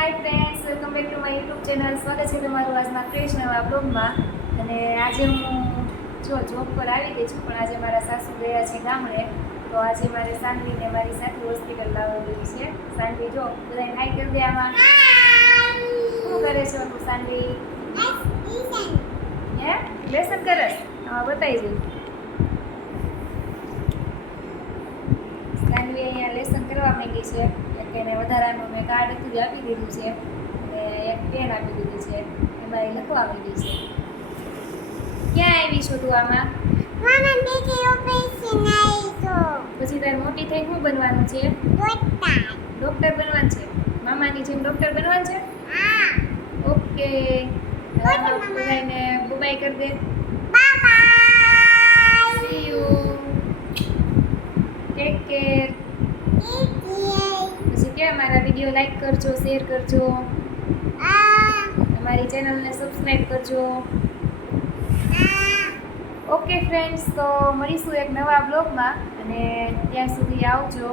Hi friends, welcome back to my YouTube channel. સ્વાગત છે તમારું આજના ફ્રેશ નવા બ્લોગમાં. અને આજે હું જોબ પર આવી ગઈ છું, પણ આજે મારા સાસુ ગયા છે ગામડે. તો આજે મારે સાનવીને મારી સાથે હોસ્પિટલ લાવવાની છે. સાનવી જો બધાને હાય કરી દે. આમાં શું કરે છે તું સાનવી? હે લેસન કરે? હા બતાવી દઉં. સાનવી અહીંયા લેસન કરવા માંગી છે. એક એને વધારાનું મેં કાર્ડ હતું જ આપી દીધું છે અને એક પેન આપી દીધી છે, એમાં એ લખવા માંગી છે. ક્યાં આવી છો તું આમાં? પછી તારે મોટી થઈ શું બનવાનું છે? ડોક્ટર બનવાનું છે. મામાની જેમ ડોક્ટર બનવાનું છે? ઓકે. બધાને બાય કરી દે. See you. Take care. પછી કે મારા વિડીયો લાઈક કરજો, શેર કરજો, અમારી ચેનલને સબસ્ક્રાઈબ કરજો. ઓકે ફ્રેન્ડ્સ, તો મળીશું એક નવા બ્લોગમાં અને ત્યાં સુધી આવજો.